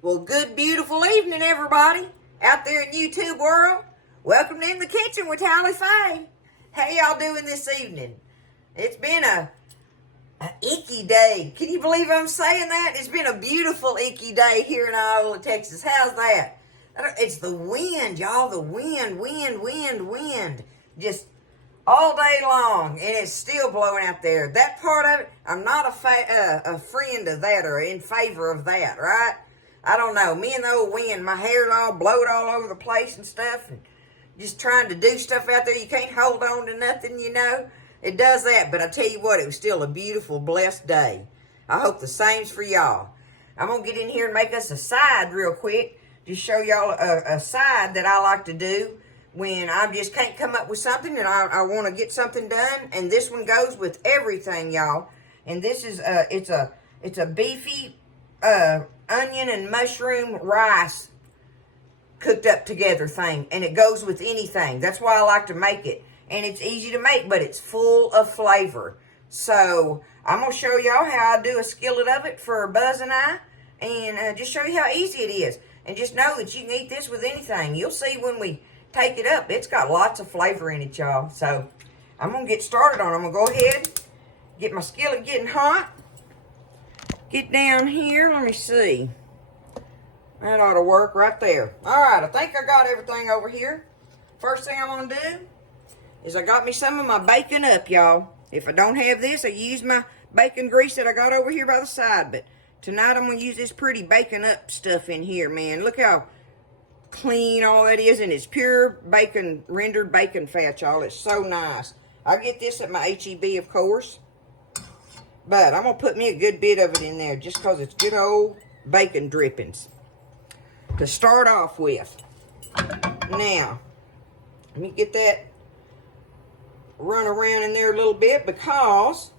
Well, good, beautiful evening, everybody out there in YouTube world. Welcome to In the Kitchen with Tally Faye. How y'all doing this evening? It's been a icky day. Can you believe I'm saying that? It's been a beautiful icky day here in Iowa, Texas. How's that? It's the wind, y'all. The wind. Just all day long, and it's still blowing out there. That part of it, I'm not a friend of that or in favor of that, right? I don't know. Me and the old wind, my hair's all blowed all over the place and stuff, and just trying to do stuff out there. You can't hold on to nothing, you know. It does that, but I tell you what, it was still a beautiful, blessed day. I hope the same's for y'all. I'm going to get in here and make us a side real quick. Just show y'all a side that I like to do when I just can't come up with something and I want to get something done. And this one goes with everything, y'all. And this is, it's a beefy onion and mushroom rice cooked up together thing. And it goes with anything. That's why I like to make it. And it's easy to make, but it's full of flavor. So I'm going to show y'all how I do a skillet of it for Buzz and I. And just show you how easy it is. And just know that you can eat this with anything. You'll see when we take it up. It's got lots of flavor in it, y'all. So I'm going to get started on it. I'm going to go ahead, get my skillet getting hot. Get down here. Let me see. That ought to work right there. All right, I think I got everything over here. First thing I'm going to do is I got me some of my bacon up, y'all. If I don't have this, I use my bacon grease that I got over here by the side. But tonight I'm going to use this pretty bacon up stuff in here, man. Look how clean all that is, and it's pure bacon, rendered bacon fat, y'all. It's so nice. I get this at my H-E-B, of course. But I'm going to put me a good bit of it in there just because it's good old bacon drippings to start off with. Now, let me get that run around in there a little bit because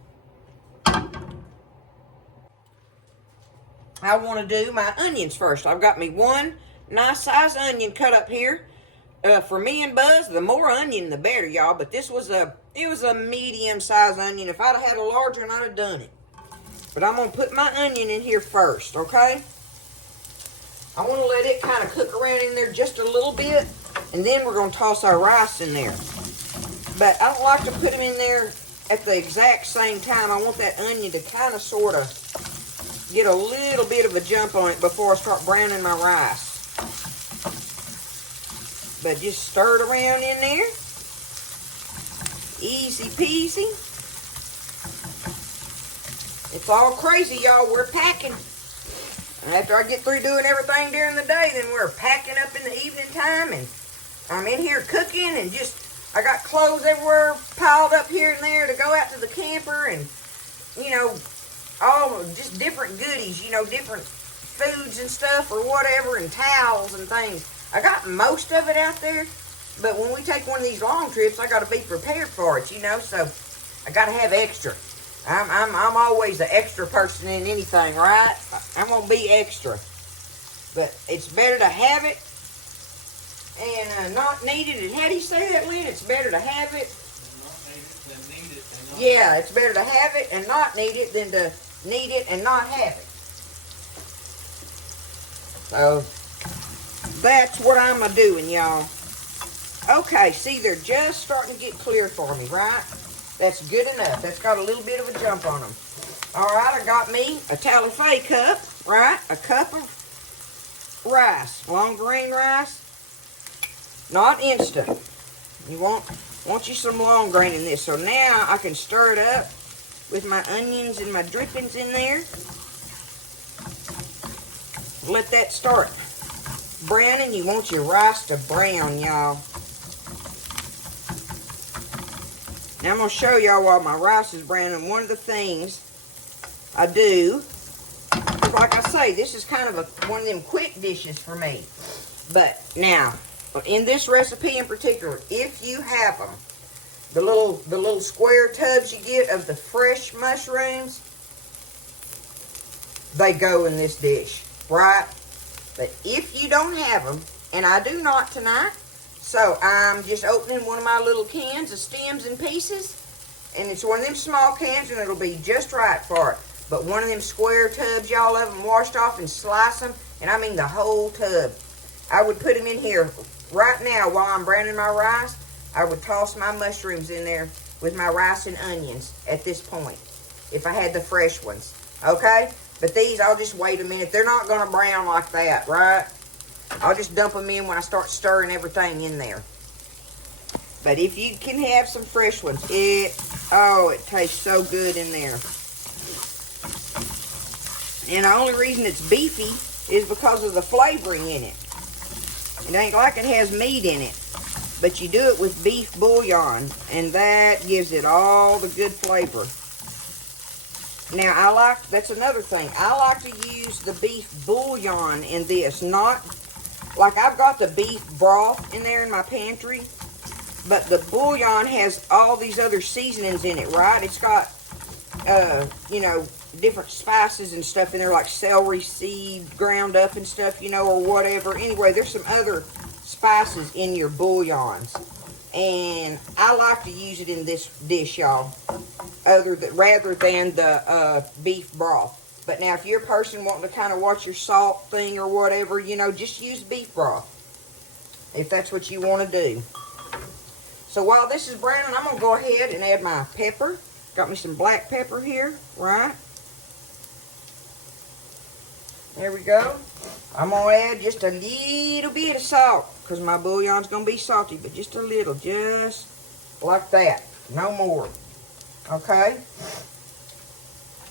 I want to do my onions first. I've got me one nice size onion cut up here. For me and Buzz, the more onion the better, y'all. But this was it was a medium size onion. If I'd have had a larger one, I'd have done it. But I'm going to put my onion in here first, okay? I want to let it kind of cook around in there just a little bit. And then we're going to toss our rice in there. But I don't like to put them in there at the exact same time. I want that onion to kind of sort of get a little bit of a jump on it before I start browning my rice. But just stir it around in there. Easy peasy. It's all crazy, y'all. We're packing. And after I get through doing everything during the day, then we're packing up in the evening time. And I'm in here cooking and just, I got clothes everywhere piled up here and there to go out to the camper. And, you know, all just different goodies, you know, different foods and stuff or whatever, and towels and things. I got most of it out there, but when we take one of these long trips, I got to be prepared for it, you know, so I got to have extra. I'm always an extra person in anything, right? I'm going to be extra. But it's better to have it and not need it. And how do you say that, Lynn? It's better to have it. Not need it than need it and not. Yeah, it's better to have it and not need it than to need it and not have it. So that's what I'm a-doing, y'all. Okay, see, they're just starting to get clear for me, right? That's good enough. That's got a little bit of a jump on them. All right, I got me a Tally Faye cup, right? A cup of rice, long grain rice. Not instant. You want you some long grain in this. So now I can stir it up with my onions and my drippings in there. Let that start browning. You want your rice to brown, y'all. Now I'm going to show y'all while my rice is browning. One of the things I do, like I say, this is kind of one of them quick dishes for me. But now, in this recipe in particular, if you have them, the little square tubs you get of the fresh mushrooms, they go in this dish, right? But if you don't have them, and I do not tonight, so I'm just opening one of my little cans of stems and pieces, and it's one of them small cans, and it'll be just right for it. But one of them square tubs, y'all, of them washed off and slice them. And I mean the whole tub. I would put them in here right now while I'm browning my rice. I would toss my mushrooms in there with my rice and onions at this point, if I had the fresh ones, okay? But these, I'll just wait a minute. They're not going to brown like that, right? I'll just dump them in when I start stirring everything in there. But if you can have some fresh ones, it tastes so good in there. And the only reason it's beefy is because of the flavoring in it. It ain't like it has meat in it. But you do it with beef bouillon, and that gives it all the good flavor. Now, that's another thing. I like to use the beef bouillon in this. Not, like I've got the beef broth in there in my pantry. But the bouillon has all these other seasonings in it, right? It's got, you know, different spices and stuff in there, like celery seed ground up and stuff, you know, or whatever. Anyway, there's some other spices in your bouillons, and I like to use it in this dish, y'all, rather than the beef broth. But now, if you're a person wanting to kind of watch your salt thing or whatever, you know, just use beef broth if that's what you want to do. So while this is browning, I'm going to go ahead and add my pepper. Got me some black pepper here, right? There we go. I'm going to add just a little bit of salt, because my bouillon's going to be salty, but just a little, just like that. No more. Okay?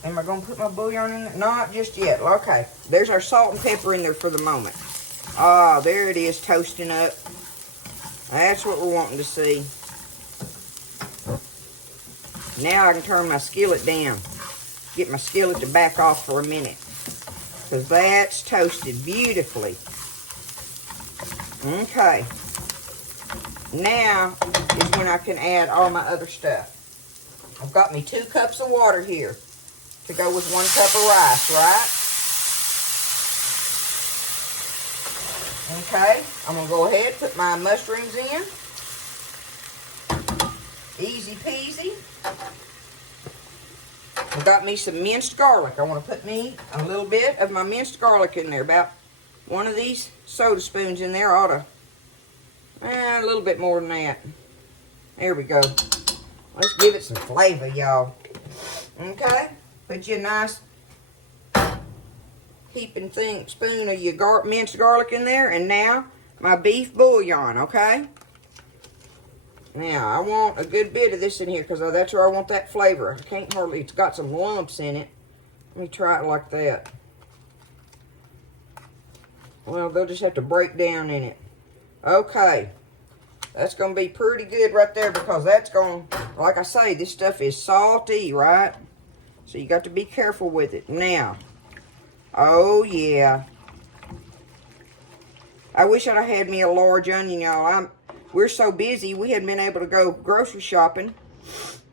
Am I going to put my bouillon in there? Not just yet. Okay. There's our salt and pepper in there for the moment. Ah, there it is, toasting up. That's what we're wanting to see. Now I can turn my skillet down. Get my skillet to back off for a minute, because that's toasted beautifully. Okay. Now is when I can add all my other stuff. I've got me 2 cups of water here to go with 1 cup of rice, right? Okay. I'm going to go ahead and put my mushrooms in. Easy peasy. I've got me some minced garlic. I want to put me a little bit of my minced garlic in there. About one of these soda spoons in there ought to, a little bit more than that. There we go. Let's give it some flavor, y'all. Okay? Put you a nice heaping spoon of your minced garlic in there. And now, my beef bouillon, okay? Now, I want a good bit of this in here, because that's where I want that flavor. I can't hardly, it's got some lumps in it. Let me try it like that. Well, they'll just have to break down in it. Okay. That's going to be pretty good right there, because that's going to, like I say, this stuff is salty, right? So you got to be careful with it. Now, oh yeah. I wish I'd had me a large onion, y'all. We're so busy, we hadn't been able to go grocery shopping.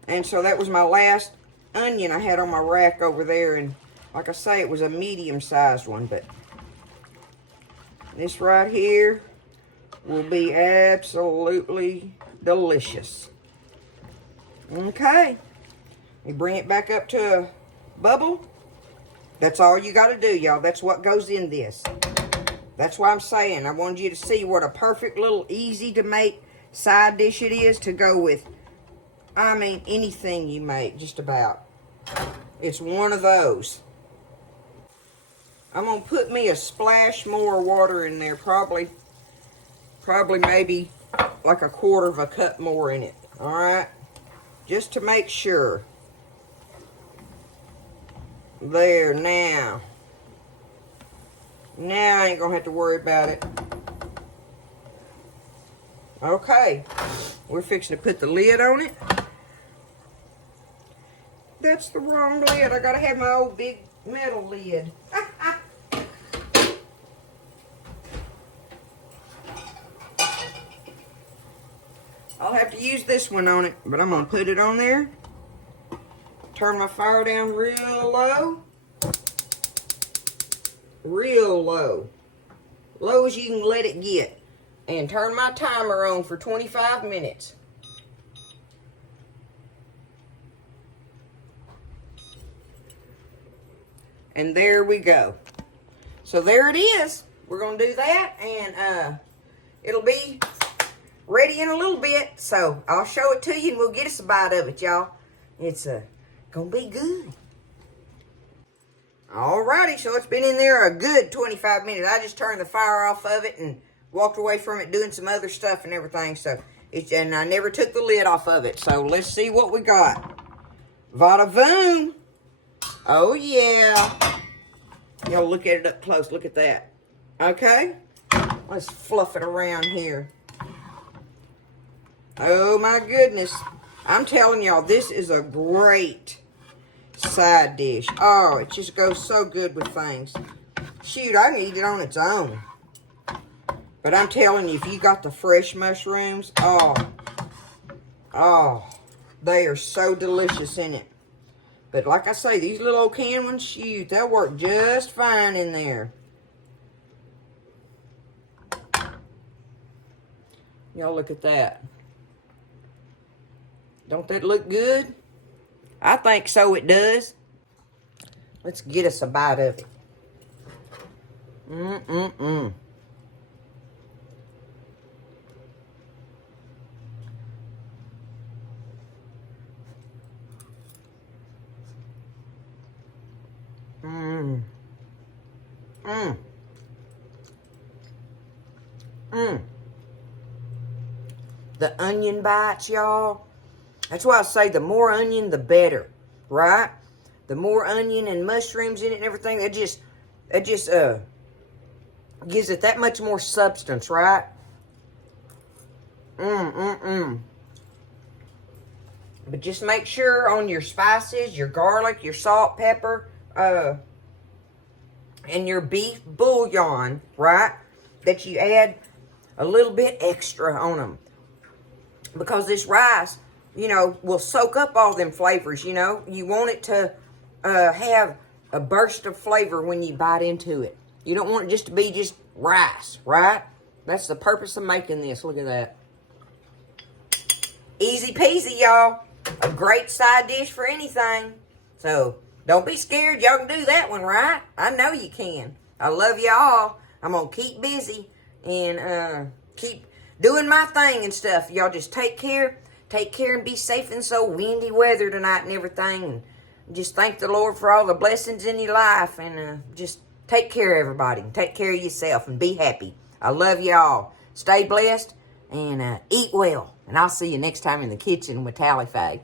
And so that was my last onion I had on my rack over there. And like I say, it was a medium-sized one. But this right here will be absolutely delicious. Okay. You bring it back up to a bubble. That's all you got to do, y'all. That's what goes in this. That's why I'm saying I wanted you to see what a perfect little easy to make side dish it is to go with, I mean, anything you make, just about. It's one of those. I'm going to put me a splash more water in there, probably maybe like a 1/4 of a cup more in it, all right? Just to make sure. There, now. Now I ain't going to have to worry about it. Okay. We're fixing to put the lid on it. That's the wrong lid. I got to have my old big metal lid. I'll have to use this one on it, but I'm going to put it on there. Turn my fire down real low. Real low. Low as you can let it get. And turn my timer on for 25 minutes. And there we go. So there it is. We're going to do that, and it'll be ready in a little bit. So I'll show it to you, and we'll get us a bite of it, y'all. It's going to be good. Alrighty, so it's been in there a good 25 minutes. I just turned the fire off of it and walked away from it doing some other stuff and everything. So and I never took the lid off of it. So let's see what we got. Vada voom. Oh yeah. Y'all look at it up close. Look at that. Okay. Let's fluff it around here. Oh my goodness. I'm telling y'all, this is a great side dish. Oh, it just goes so good with things. Shoot, I can eat it on its own. But I'm telling you, if you got the fresh mushrooms, they are so delicious in it. But like I say, these little old canned ones, shoot, they'll work just fine in there. Y'all look at that. Don't that look good? I think so, it does. Let's get us a bite of it. Mm-mm-mm. Mmm. Mmm. Mmm. The onion bites, y'all. That's why I say the more onion, the better, right? The more onion and mushrooms in it and everything, it just gives it that much more substance, right? But just make sure on your spices, your garlic, your salt, pepper, and your beef bouillon, right? That you add a little bit extra on them. Because this rice, you know, will soak up all them flavors, you know. You want it to have a burst of flavor when you bite into it. You don't want it just to be just rice, right? That's the purpose of making this. Look at that. Easy peasy, y'all. A great side dish for anything. So, don't be scared. Y'all can do that one, right? I know you can. I love y'all. I'm going to keep busy and keep doing my thing and stuff. Y'all just take care. Take care and be safe in so windy weather tonight and everything. And just thank the Lord for all the blessings in your life. And just take care, everybody. And take care of yourself and be happy. I love y'all. Stay blessed and eat well. And I'll see you next time in the kitchen with Tally Faye.